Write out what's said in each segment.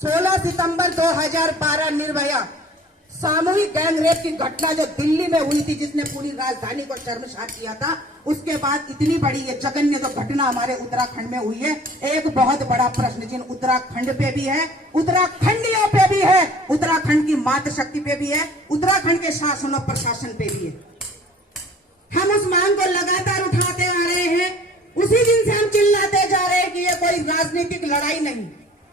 16 सितंबर 2012 निर्भया सामूहिक gang rape की घटना जो दिल्ली में हुई थी, जिसने पूरी राजधानी को शर्मसार किया था, उसके बाद इतनी बड़ी ये जघन्य तो घटना हमारे उत्तराखंड में हुई है। एक बहुत बड़ा प्रश्न चिन्ह उत्तराखंड पे भी है, उत्तराखंडियों पे भी है, उत्तराखंड की मातृशक्ति पे भी है, उत्तराखंड के शासन और प्रशासन पे भी है। हम उस मांग को लगातार उठाते आ रहे हैं, उसी दिन से हम चिल्लाते जा रहे हैं कि ये कोई राजनीतिक लड़ाई नहीं।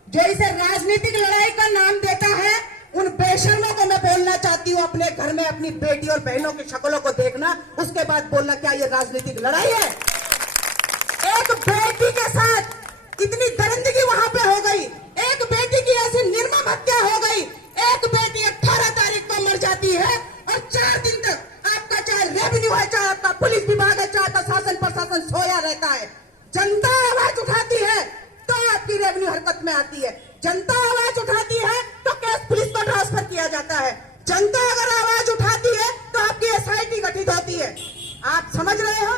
जो इसे राजनीतिक लड़ाई का नाम देता है, उन बेशर्मों को मैं बोलना चाहती हूँ, अपने घर में अपनी बेटी और बहनों की शक्लों को देखना, उसके बाद बोलना क्या ये राजनीतिक लड़ाई है। एक बेटी के साथ इतनी दरिंदगी वहां पे हो गई, एक बेटी की ऐसी निर्मम हत्या हो गई, एक बेटी 18 तारीख को मर जाती है और 4 दिन तक आपका चाहे रेवेन्यू है, चाहे आपका पुलिस विभाग है, चाहे आपका शासन प्रशासन सोया रहता है। जनता आवाज उठाती है तो आपकी रेवेन्यू हरकत में आती है, जनता आवाज उठाती है तो केस पुलिस को ट्रांसफर किया जाता है, जनता अगर आवाज उठाती है तो आपकी एसआईटी गठित होती है। आप समझ रहे हो?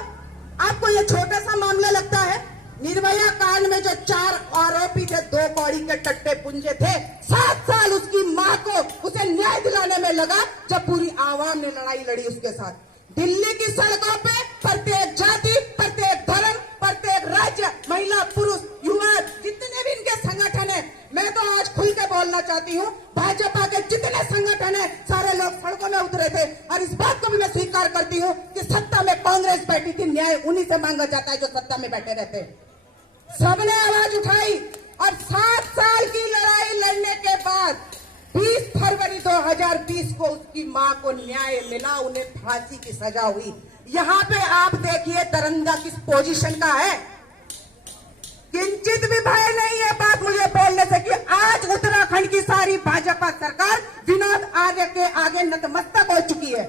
आपको ये छोटा सा मामला लगता है? निर्भया कांड में जो 4 आरोपी थे, 2 कौड़ी के टट्टे पुंजे थे, 7 साल उसकी मां को उसे न्याय दिलाने में लगा, जब पूरी आवाम ने लड़ाई लड़ी उसके साथ। दिल्ली की सड़कों पे प्रत्येक जाति, प्रत्येक धर्म, प्रत्येक राज्य, महिला पुरुष युवा, जितने भी इनके संगठन है, मैं तो आज खुल के बोलना चाहती हूँ, भाजपा के जितने संगठन है, सारे लोग सड़कों में उतरे थे। और इस बात को भी मैं स्वीकार करती हूँ कि सत्ता में कांग्रेस बैठी थी, न्याय उन्हीं से मांगा जाता है जो सत्ता में बैठे रहते हैं। सबने आवाज उठाई और 7 साल की लड़ाई लड़ने के बाद 20 फरवरी 2020 को उसकी मां को न्याय मिला, उन्हें फांसी की सजा हुई। यहाँ पे आप देखिए दरंगा किस पोजीशन का है। किंचित भी भय नहीं है बात मुझे बोलने से कि आज उत्तराखंड की सारी भाजपा सरकार विनोद आर्य के आगे नतमस्तक हो चुकी है,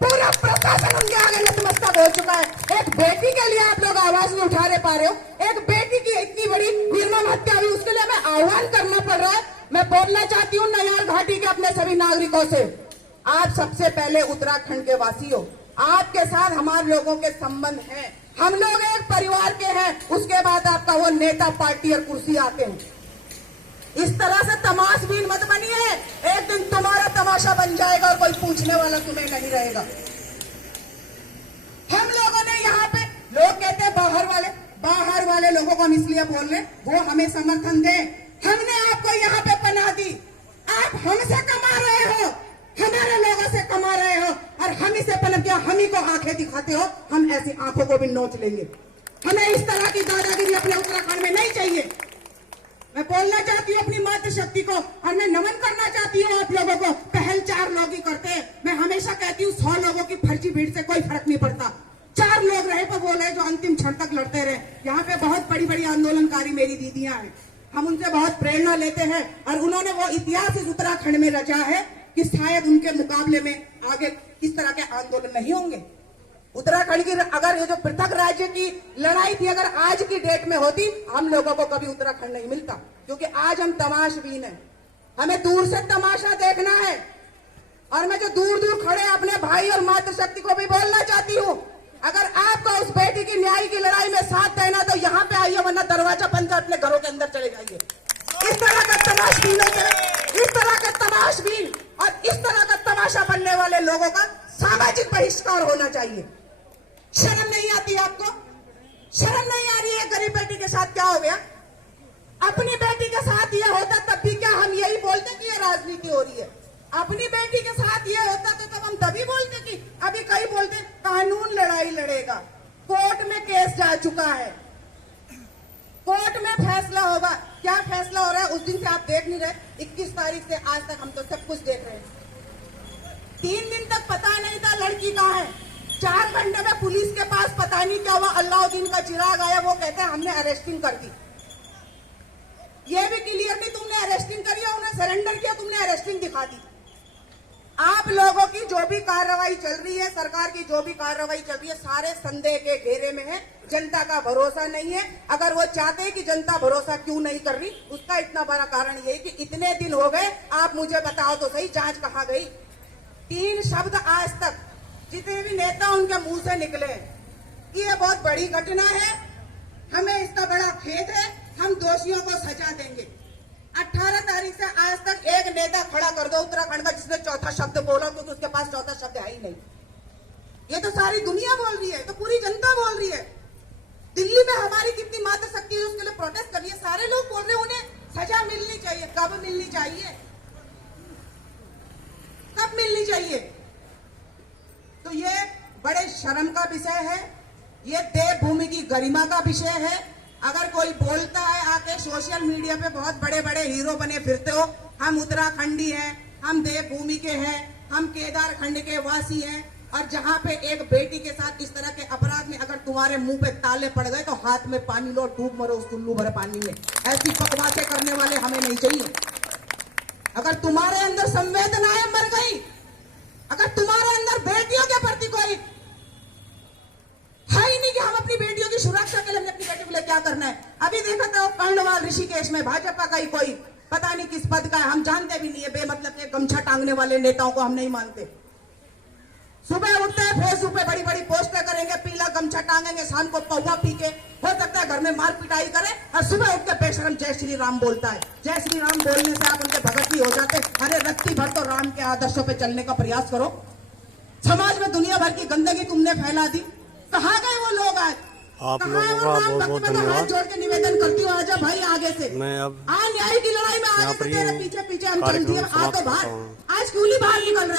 पूरा प्रशासन उनके आगे नतमस्तक हो चुका है। एक बेटी के लिए आप लोग आवाज नहीं उठा पा रहे हो, एक बेटी की इतनी बड़ी निर्मम हत्या हुई, उसके लिए हमें आह्वान करना पड़ रहा है। मैं बोलना चाहती हूँ नयार घाटी के अपने सभी नागरिकों से, आप सबसे पहले उत्तराखंड के वासी हो, आपके साथ हमारे लोगों के संबंध हैं, हम लोग एक परिवार के हैं, उसके बाद आपका वो नेता पार्टी और कुर्सी आते हैं। इस तरह से तमाशबीन मत बनिए, एक दिन तुम्हारा तमाशा बन जाएगा और कोई पूछने वाला तुम्हें नहीं रहेगा। हम लोगों ने यहाँ पे, लोग कहते हैं बाहर वाले लोगों को हम इसलिए बोल रहे, वो हमें समर्थन दे। हमने आपको यहाँ पे पनाह दी, आप हमसे कमा रहे हो, हमारे लोगों से कमा रहे हो, और हम ही से पनप किया, हम ही को आंखें दिखाते हो, हम ऐसी आंखों को भी नोच लेंगे। हमें इस तरह की दादागिरी अपने उत्तराखंड में नहीं चाहिए। मैं बोलना चाहती हूँ अपनी मातृशक्ति को, और मैं नमन करना चाहती हूँ आप लोगों को। पहल 4 लोग ही करते हैं, मैं हमेशा कहती हूँ 100 लोगों की फर्जी भीड़ से कोई फर्क नहीं पड़ता। 4 लोग रहे पर वो रहे जो अंतिम क्षण तक लड़ते रहे। यहाँ पे बहुत बड़ी बड़ी आंदोलनकारी मेरी दीदियां हैं, हम उनसे बहुत प्रेरणा लेते हैं, और उन्होंने वो इतिहास इस उत्तराखंड में रचा है कि शायद उनके मुकाबले में आगे इस तरह के आंदोलन नहीं होंगे। उत्तराखंड की अगर ये जो पृथक राज्य की लड़ाई थी, अगर आज की डेट में होती, हम लोगों को कभी उत्तराखंड नहीं मिलता, क्योंकि आज हम तमाशबीन हैं, हमें दूर से तमाशा देखना है। और मैं जो दूर दूर खड़े अपने भाई और मातृशक्ति को भी बोलना चाहती हूँ, अगर आपको उस बेटी की न्याय की लड़ाई में साथ देना तो यहाँ पे आइए, वरना दरवाजा बंद कर अपने घरों के अंदर चले जाइए। इस तरह का तमाशबीनों से, इस तरह का तमाशबीन और इस तरह का तमाशा बनने वाले लोगों का सामाजिक बहिष्कार होना चाहिए। शर्म नहीं आती आपको? शर्म नहीं आ रही है? गरीब बेटी के साथ क्या हो गया? अपनी बेटी के साथ ये होता तब भी क्या हम यही बोलते कि ये राजनीति हो रही है? अपनी बेटी के साथ ये होता तो तब हम तभी बोलते कि अभी कई बोलते कानून लड़ाई लड़ेगा, कोर्ट में केस जा चुका है, कोर्ट में फैसला होगा। क्या फैसला हो रहा है उस दिन से आप देख नहीं रहे? 21 तारीख से आज तक हम तो सब कुछ देख रहे हैं। 3 दिन तक पता नहीं था लड़की कहाँ है, 4 घंटे में पुलिस के पास पता नहीं क्या हुआ, अल्लाउद्दीन का चिराग आया, वो कहते हैं हमने अरेस्टिंग कर दी। ये भी क्लियर नहीं तुमने अरेस्टिंग करी है, उन्हें सरेंडर किया, तुमने अरेस्टिंग दिखा दी। आप लोगों की जो भी कार्रवाई चल रही है, सरकार की जो भी कार्रवाई चल रही है, सारे संदेह के घेरे में है। जनता का भरोसा नहीं है। अगर वो चाहते हैं कि जनता भरोसा क्यों नहीं कर रही, उसका इतना बड़ा कारण यही कि इतने दिन हो गए, आप मुझे बताओ तो सही, जांच कहाँ गई? 3 शब्द आज तक जितने भी नेता उनके मुंह से निकले कि ये बहुत बड़ी घटना है, हमें इसका बड़ा खेद है, हम दोषियों को सजा देंगे। 18 तारीख कहीं से आज तक एक नेता खड़ा कर दो उत्तराखंड का जिसने चौथा शब्द बोला, क्योंकि उसके पास चौथा शब्द है ही नहीं। ये तो सारी दुनिया बोल रही है, तो पूरी जनता बोल रही है। दिल्ली में हमारी कितनी मात्र शक्ति है, उसके लिए प्रोटेस्ट कर रही है। सारे लोग बोल रहे हैं उन्हें सजा मिलनी चाहिए। कब मिलनी चाहिए? कब मिलनी चाहिए? तो ये बड़े शर्म का विषय है, ये देवभूमि की गरिमा का विषय है। अगर कोई बोलता है आके सोशल मीडिया पे, बहुत बड़े बड़े हीरो बने फिरते हो, हम उत्तराखंडी हैं, हम देवभूमि के हैं, हम केदारखंड के वासी हैं, और जहां पे एक बेटी के साथ इस तरह के अपराध में अगर तुम्हारे मुंह पे ताले पड़ गए तो हाथ में पानी लो, डूब मरो उस कुल्लू भरे पानी में। ऐसी बकवासें करने वाले हमें नहीं चाहिए। अगर तुम्हारे अंदर संवेदनाएं मर गई, अगर तुम्हारे अंदर बेटियों के प्रति कोई है ही नहीं कि हम अपनी बेटियों की सुरक्षा के लिए हमने अपनी बेटियों के लिए क्या करना है। अभी देखा था कर्णवाल ऋषिकेश में भाजपा का ही कोई पता नहीं किस पद का है, हम जानते भी नहीं है, बेमतलब के गमछा टांगने वाले नेताओं को हम नहीं मानते। सुबह उठते हैं फेसबुक पे बड़ी बड़ी पोस्टर करेंगे, पीला गमछा टांगेंगे, शाम को पौवा पी के हो सकता है घर में मार पिटाई करे, और सुबह उठ के बेशरम जय श्री राम बोलता है। जय श्री राम बोलने से आप उनके भगत भी हो जाते। अरे रत्ती भर तो राम के आदर्शों पे चलने का प्रयास करो। समाज में दुनिया भर की गंदगी तुमने फैला दी। कहाँ गए वो लोग आज? आप लोगों का बहुत बहुत धन्यवाद। जोड़ के निवेदन करती हूँ, आजा भाई आगे से। मैं अब न्याय की लड़ाई में आगे से तेरे पीछे पीछे हम चलती है। आ तो बाहर, आज क्यों नहीं बाहर निकल रहे?